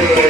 Hey!